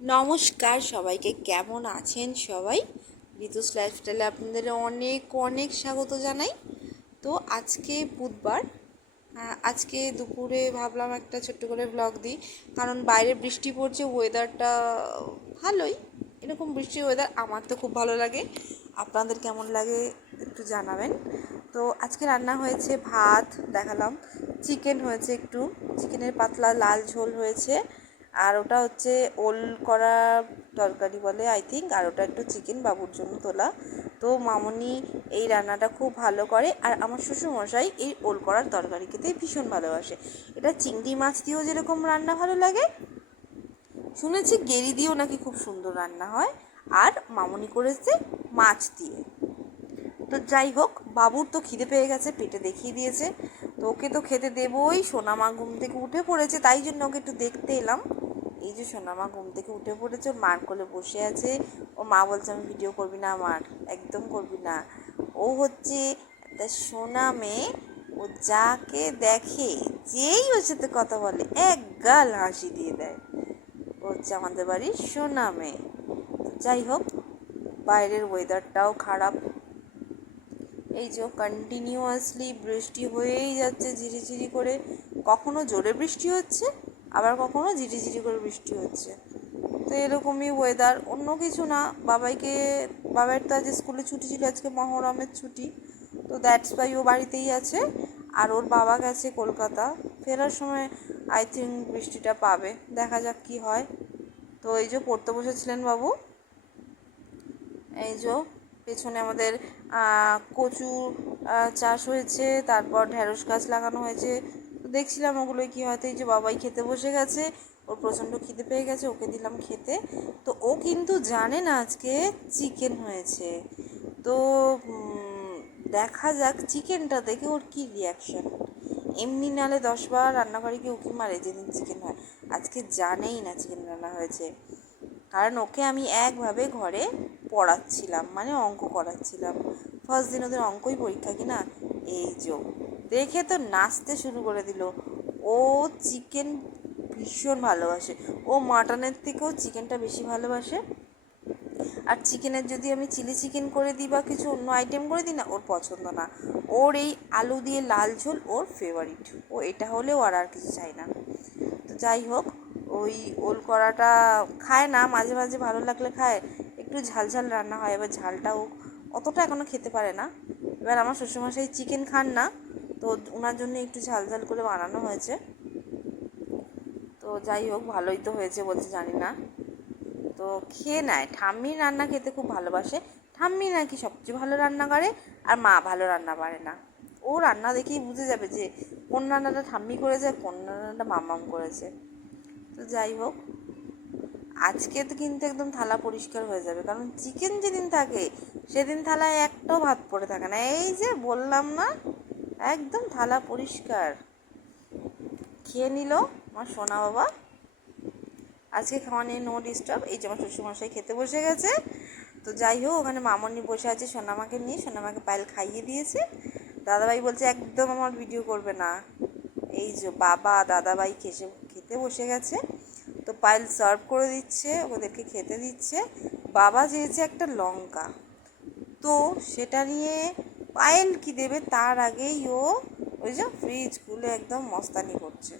নমস্কার সবাইকে, কেমন আছেন সবাই? ঋতুস লাইফস্টাইলে আপনাদের অনেক অনেক স্বাগত জানাই। তো আজকে বুধবার, আজকে দুপুরে ভাবলাম একটা ছোট্ট করে ব্লগ দিই, কারণ বাইরে বৃষ্টি পড়ছে, ওয়েদারটা ভালোই। এরকম বৃষ্টির ওয়েদার আমার তো খুব ভালো লাগে। আপনাদের কেমন লাগে একটু জানাবেন। তো আজকে রান্না হয়েছে ভাত, দেখালাম, চিকেন হয়েছে, একটু চিকেনের পাতলা লাল ঝোল হয়েছে, আর ওটা হচ্ছে ওল করা তরকারি বলে আই থিঙ্ক, আর ওটা একটু চিকেন বাবুর জন্য তোলা। তো মামনি এই রান্নাটা খুব ভালো করে, আর আমার শ্বশুরমশাই এই ওল করার তরকারি খেতে ভীষণ ভালোবাসে। এটা চিংড়ি মাছ দিয়েও যেরকম রান্না ভালো লাগে, শুনেছি গেরি দিয়েও নাকি খুব সুন্দর রান্না হয়, আর মামনি করেছে মাছ দিয়ে। তো যাই হোক, বাবুর তো খিদে পেয়ে গেছে, পেটে দেখিয়ে দিয়েছে, তো ওকে তো খেতে দেবই। সোনামা ঘুম থেকে উঠে পড়েছে, তাই জন্য ওকে একটু দেখতে এলাম। এই যে সোনামা ঘুম থেকে উঠে পড়েছে, ওর মার কোলে বসে আছে। ও মা বলছে আমি ভিডিও করবি না, আমার একদম করবি না। ও হচ্ছে একটা সোনা মেয়ে, ও যাকে দেখে, যেই ওর সাথে কথা বলে এক গাল হাসি দিয়ে দেয়। ও হচ্ছে আমাদের বাড়ির সোনা মেয়ে। যাই হোক, বাইরের ওয়েদারটাও খারাপ। এই যে কন্টিনিউয়াসলি বৃষ্টি হয়েই যাচ্ছে ঝিরিঝিরি করে, কখনো জোরে বৃষ্টি হচ্ছে, আবার কখনো ঝিরিঝিরি করে বৃষ্টি হচ্ছে। তো এরকমই ওয়েদার, অন্য কিছু না। বাবার তো আজ স্কুলে ছুটি ছিল, আজকে মহরমের ছুটি, তো দ্যাটস ওয়াই ও বাড়িতেই আছে। আর ওর বাবা গেছে কলকাতা, ফেরার সময় আই থিঙ্ক বৃষ্টিটা পাবে, দেখা যাক কি হয়। তো এই যে পড়তে বসেছিলেন বাবু। এই যে পেছনে আমাদের কচু চাষ হয়েছে, তারপর ঢেঁড়স গাছ লাগানো হয়েছে। তো দেখছিলাম ওগুলোই কী, হয়তো এই যে বাবাই খেতে বসে গেছে, ওর প্রচণ্ড খিদে পেয়ে গেছে, ওকে দিলাম খেতে। তো ও কিন্তু জানে না আজকে চিকেন হয়েছে। তো দেখা যাক চিকেনটা দেখে ওর কী রিয়াকশান। এমনি নালে 10 বার রান্নাঘরে গিয়ে উঁকি মারে যেদিন চিকেন হয়, আজকে জানেই না চিকেন রান্না হয়েছে। কারণ ওকে আমি একভাবে ঘরে পড়াচ্ছিলাম, মানে অঙ্ক করাচ্ছিলাম। ফার্স্ট দিন ওদের অঙ্কই পরীক্ষা কিনা। এই যে দেখে তো নাচতে শুরু করে দিল। ও চিকেন ভীষণ ভালোবাসে, ও মাটনের থেকেও চিকেনটা বেশি ভালোবাসে। আর চিকেনের যদি আমি চিলি চিকেন করে দিই বা কিছু অন্য আইটেম করে দিই না, ওর পছন্দ না। ওর এই আলু দিয়ে লাল ঝোল ওর ফেভারিট, ও এটা হলেও আর কিছু চাই না। তো যাই হোক, ওই ওল করাটা খায় না, মাঝে মাঝে ভালো লাগলে খায়। একটু ঝাল ঝাল রান্না হয়, এবার ঝালটাও অতটা এখনও খেতে পারে না। এবার আমার শ্বশুরমশাই চিকেন খান না, তো ওনার জন্য একটু ঝাল ঝাল করে বানানো হয়েছে। তো যাই হোক, ভালোই তো হয়েছে বলছে, জানি না। তো খেয়ে নেয়, ঠাম্মির রান্না খেতে খুব ভালোবাসে। ঠাম্মি নাকি সবচেয়ে ভালো রান্না করে, আর মা ভালো রান্না পারে না। ও রান্না দেখেই বুঝে যাবে যে কোন রান্নাটা ঠাম্মি করেছে, কোন রান্নাটা মাম্মাম করেছে। তো যাই হোক, আজকে তো কিন্তু একদম থালা পরিষ্কার হয়ে যাবে, কারণ চিকেন যেদিন থাকে সেদিন থালায় একটাও ভাত পড়ে থাকে না। এই যে বললাম না, একদম থালা পরিষ্কার। খেয়ে নিল আমার সোনা বাবা। আজকে খাওয়া নিয়ে নো ডিস্টার্ব। এই যে আমার শ্বশুরমশাই খেতে বসে গেছে। তো যাই হোক, ওখানে মামনি বসে আছে সোনামাকে নিয়ে, সোনামাকে পায়েল খাইয়ে দিয়েছে। দাদাভাই বলছে একদম আমার ভিডিও করবে না। এই যে বাবা দাদাভাই খেতে বসে গেছে। তো পায়েল সার্ভ করে দিচ্ছে, ওদেরকে খেতে দিচ্ছে। বাবা চেয়েছে একটা লঙ্কা, তো সেটা নিয়ে পায়েল কি দেবে তার আগেই ও ওই যে ফ্রিজ খুলে একদম মস্তানি করছে।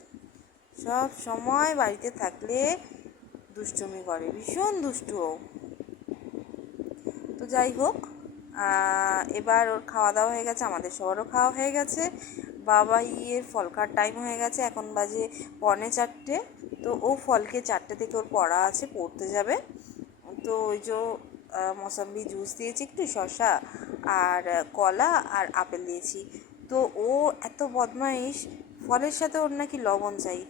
সব সময় বাড়িতে থাকলে দুষ্টুমি করে, ভীষণ দুষ্টু ও। তো যাই হোক, এবার ওর খাওয়া দাওয়া হয়ে গেছে, আমাদের সবারও খাওয়া হয়ে গেছে। বাবা ফল খাওয়ার টাইম হয়ে গেছে, এখন বাজে 3:45। তো ও ফলকে 4টে থেকে ওর পড়া আছে, পড়তে যাবে। তো ওই যে মৌসম্বি জুস দিয়েছি, একটু শসা আর কলা আর আপেল দিয়েছি। তো ও এত বদমাইশ, ফলের সাথে ওর নাকি লবণ চাই।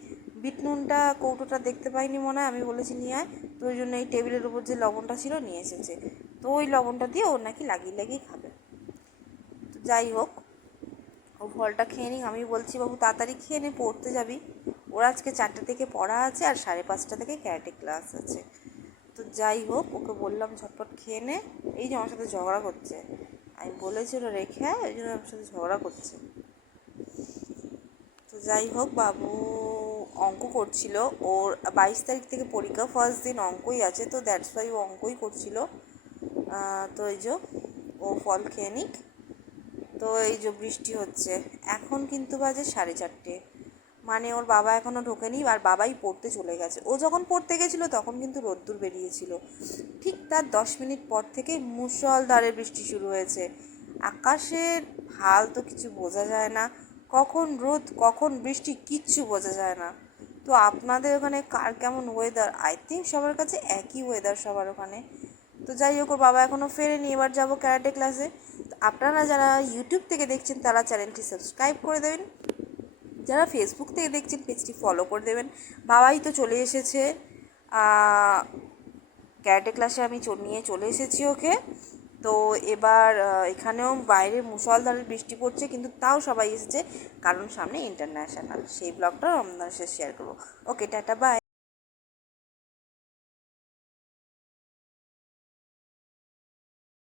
বিট নুনটা কৌটোটা দেখতে পাইনি মনে হয়, আমি বলেছি নিয়ে আয়, তো ওই জন্য এই টেবিলের উপর যে লবণটা ছিল নিয়ে এসেছে। তো ওই লবণটা দিয়ে ওর নাকি লাগিয়ে লাগিয়ে খাবে। তো যাই হোক, ও ফলটা খেয়ে নিক। আমি বলছি বাবু তাড়াতাড়ি খেয়ে নে, পড়তে যাবি। ওর আজকে 4টে থেকে পড়া আছে, আর 5:30 থেকে ক্যারাটে ক্লাস আছে। তো যাই হোক, ওকে বললাম ঝটপট খেয়ে নে। এই যে আমার সাথে ঝগড়া করছে, আমি বলেছি ওটা রেখে আয়, ওই জন্য আমার সাথে ঝগড়া করছে। তো যাই হোক, বাবু অঙ্ক করছিল। ওর 22 তারিখ থেকে পরীক্ষা, ফার্স্ট দিন অঙ্কই আছে, তো দ্যাটস ওয়াই ও অঙ্কই করছিল। তো এই যে ও ফল খেয়ে নিক। তো এই যে বৃষ্টি হচ্ছে, এখন কিন্তু বাজে 4:30, মানে ওর বাবা এখনও ঢোকেনি আর বাবাই পড়তে চলে গেছে। ও যখন পড়তে গেছিলো তখন কিন্তু রোদ্দুর বেরিয়েছিল। ঠিক তার 10 মিনিট পর থেকেই মুষলধারে বৃষ্টি শুরু হয়েছে। আকাশের হাল তো কিছু বোঝা যায় না, কখন রোদ কখন বৃষ্টি কিচ্ছু বোঝা যায় না। তো আপনাদের ওখানে কার কেমন ওয়েদার? আই থিঙ্ক সবার কাছে একই ওয়েদার সবার ওখানে। তো যাই হোক, ওর বাবা এখনও ফেরেনি, এবার যাবো ক্যারাটে ক্লাসে। তো আপনারা যারা ইউটিউব থেকে দেখছেন তারা চ্যানেলটি সাবস্ক্রাইব করে দেবেন, যারা ফেসবুক থেকে দেখছেন পেজটি ফলো করে দেবেন। বাবাই তো চলে এসেছে, ক্যারাটে ক্লাসে আমি নিয়ে চলে এসেছি ওকে। তো এবার এখানেও বাইরে মুষলধারে বৃষ্টি পড়ছে, কিন্তু তাও সবাই এসেছে কারণ সামনে ইন্টারন্যাশনাল। সেই ব্লগটাও আপনাদের সাথে শেয়ার করবো। ওকে, টাটা, বাই।